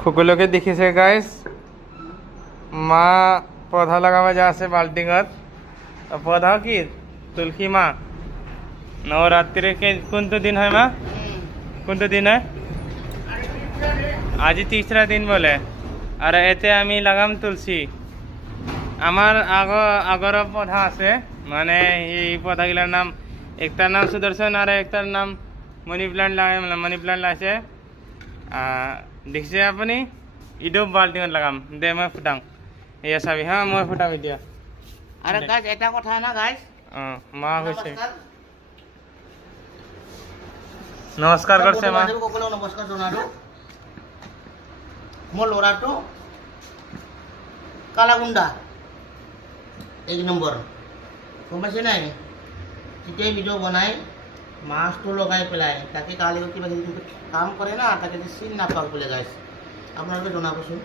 সকলোকে দেখিছে গাইজ মা পৌধা লগাব যা আছে বাল্টিঙত পৌধা কি তুলসী মা নবরাত্রি के কোনটো দিন হয় মা কোনটো দিন হয় আজি तीसरा दिन बोले और एते आमी लगाम तुलसी आमार आगर पौधा আছে মানে এই পৌধাগুলোর নাম একটার নাম সুদর্শন আর একটার নাম মনি প্লান্ট আছে देखिए अपनी इडो बाल्टी में लगाम दे मैं फुटांग ये सभी हाँ मैं फुटा दिया अरे गाइस এটা কথা না গাইস মা হইছে নমস্কার করছে মা সকলো নমস্কার জনালো মোৰ লৰাটো কালাগুন্ডা এক নম্বৰ গম পাইছে নাই তেতিয়া ভিডিও বনাই মাছটো লগাই পেলাই তাকে কালি কিবা কিন্তু কাম কৰে না তাকে চিন নাপাও বলে গাইস আপোনালোকে জনাবচোন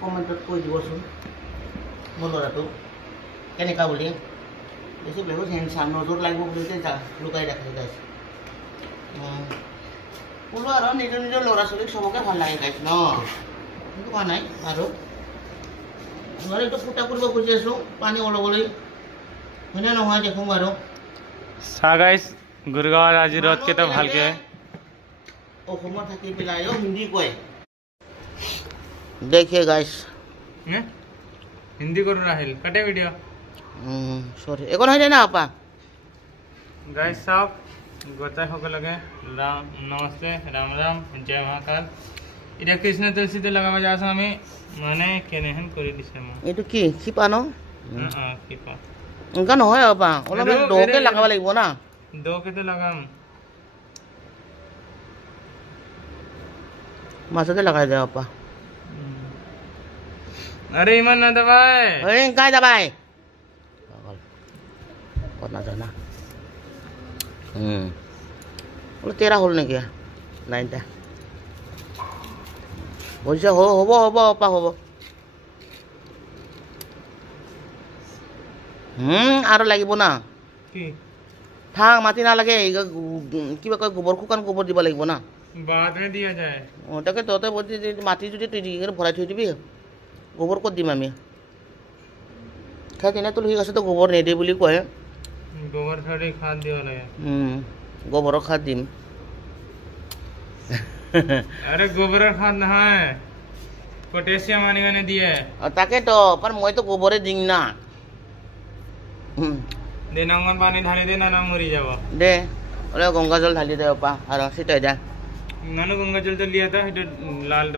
কমেন্টত কৈ দিবচোন মোৰ লৰাটো কেনেকা বুলি বেছি বহুত হেনচাম নজৰ লাগিব বুলি যা লুকাই ৰাখে গাইস পুলো আৰু নিজৰ নিজৰ লৰা ছোৱালীক সবকে ভাল লাগে গাইস ন কিন্তু কোৱা নাই আৰু মই এইটো ফুটা কৰিব খুজি আছো পানী অলগলৈ হয়নে নহয় দেখো আৰু सा गाइस गुरगांव आज रोड के तो ভালকে অসমত থাকি পেলাইও হিন্দী কয় देखिए गाइस ने हिंदी करू राहिल कटे वीडियो सॉरी एकन হয় না আপা गाइस सब गोता সকলকে राम नमस्ते राम राम जय महाकाल এটা কৃষ্ণ তুলসীতে লাগাবা যাস আমি মানে কেনেহেন কৰি দিছে মই এটো কি খিপা ন খিপা উনকা নহয় আপা অলপ দোকে লাগাব লাগিব না দোকে তো লাগাম মাছতে লগাই দে আপা अरे इमान ना दबाए अरे काय दबाए कौन ना जाना बोले तेरा होल नहीं किया लाइन टा बोलছে হ'ব আপা হ'ব আৰু লাগিব না কি থাক মাটি না লাগে কিবা কয় গোবৰ শুকান গোবৰ দিব লাগিব না बाद में दिया जाए ওটাকে তোতে বলছি যে মাটি যদি তুই এখানে ভরাই থই দিবি গোবর কত দিম আমি খাই কিনে তুলসী গছে তো গোবর নেদে বুলি কয় गोबर खाड़ी खाद दिया लगे গোবর খাদ দিম अरे गोबर खाद ना है पोटेशियम आने ने दिए তাকে তো पर মই তো গোবরে দিং না देनांगन पानी ढाली दे ना मरी जाबो দে ওরে গঙ্গা জল ঢালি দে আপা আর সিটাই দে नानू गंगा जल तो लिया था लाल